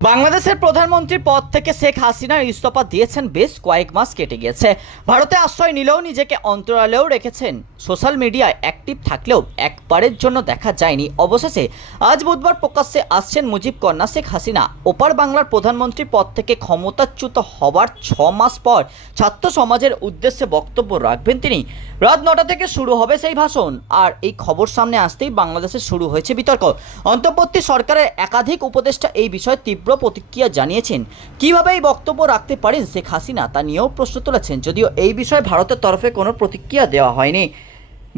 বাংলাদেশের প্রধানমন্ত্রী পদ থেকে শেখ হাসিনার ইস্তফা দিয়েছেন বেশ কয়েক মাস কেটে গিয়েছে। ভারতে আশ্রয় নিলেও নিজেকে অন্তরালেও রেখেছেন সোশ্যাল মিডিয়ায় অ্যাক্টিভ থাকলেও একবারের জন্য দেখা যায়নি। অবশেষে আজ বুধবার প্রকাশ্যে আসছেন মুজিব কন্যা শেখ হাসিনা। ওপার বাংলার প্রধানমন্ত্রী পদ থেকে ক্ষমতাচ্যুত হওয়ার ছ মাস পর ছাত্র সমাজের উদ্দেশ্যে বক্তব্য রাখবেন তিনি। রাত নটা থেকে শুরু হবে সেই ভাষণ। আর এই খবর সামনে আসতেই বাংলাদেশে শুরু হয়েছে বিতর্ক। অন্তর্বর্তী সরকারের একাধিক উপদেষ্টা এই বিষয়ে তীব্র প্রতিক্রিয়া জানিয়েছেন। কীভাবে এই বক্তব্য রাখতে পারেন শেখ হাসিনা তা নিয়েও প্রশ্ন তুলেছেন। যদিও এই বিষয়ে ভারতের তরফে কোনো প্রতিক্রিয়া দেওয়া হয়নি।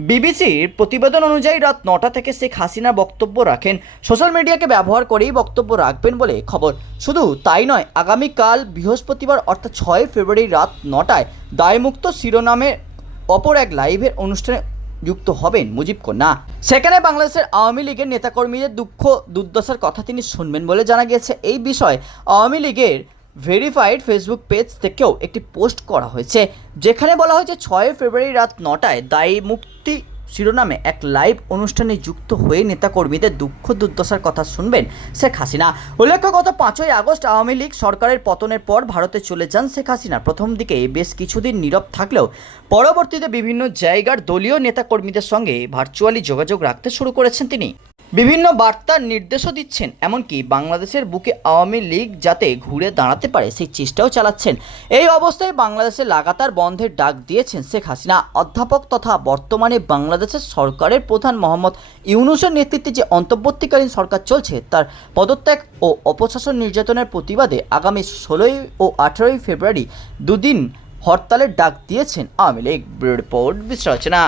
বিবিসির প্রতিবেদন অনুযায়ী রাত নটা থেকে শেখ হাসিনা বক্তব্য রাখেন। সোশ্যাল মিডিয়াকে ব্যবহার করেই বক্তব্য রাখবেন বলে খবর। শুধু তাই নয়, আগামীকাল বৃহস্পতিবার অর্থাৎ ছয় ফেব্রুয়ারি রাত নটায় দায়মুক্ত শিরোনামে অপর এক লাইভের অনুষ্ঠানে যুক্ত হবেন মুজিব কন্যা। সেখানে বাংলাদেশের আওয়ামী লীগের নেতাকর্মীদের দুঃখ, দুর্দশার কথা তিনি শুনবেন বলে জানা গিয়েছে। এই বিষয়ে আওয়ামী লীগের ভেরিফাইড ফেসবুক পেজ থেকেও একটি পোস্ট করা হয়েছে, যেখানে বলা হয়েছে ছয় ফেব্রুয়ারি রাত নটায় দায়ী মুক্তি শিরোনামে এক লাইভ অনুষ্ঠানে যুক্ত হয়ে নেতাকর্মীদের দুঃখ দুর্দশার কথা শুনবেন শেখ হাসিনা। উল্লেখ্য, গত পাঁচই আগস্ট আওয়ামী লীগ সরকারের পতনের পর ভারতে চলে যান শেখ হাসিনা। প্রথম দিকে বেশ কিছুদিন নীরব থাকলেও পরবর্তীতে বিভিন্ন জায়গার দলীয় নেতাকর্মীদের সঙ্গে ভার্চুয়ালি যোগাযোগ রাখতে শুরু করেছেন তিনি। বিভিন্ন বার্তার নির্দেশও দিচ্ছেন, এমনকি বাংলাদেশের বুকে আওয়ামী লীগ যাতে ঘুরে দাঁড়াতে পারে সেই চেষ্টাও চালাচ্ছেন। এই অবস্থায় বাংলাদেশে লাগাতার বন্ধের ডাক দিয়েছেন শেখ হাসিনা। অধ্যাপক তথা বর্তমানে বাংলাদেশের সরকারের প্রধান মোহাম্মদ ইউনুসের নেতৃত্বে যে অন্তর্বর্তীকালীন সরকার চলছে, তার পদত্যাগ ও অপশাসন নির্যাতনের প্রতিবাদে আগামী ষোলোই ও আঠেরোই ফেব্রুয়ারি দুদিন হরতালের ডাক দিয়েছেন আওয়ামী লীগ। রিপোর্ট, বিশ্লেষণা।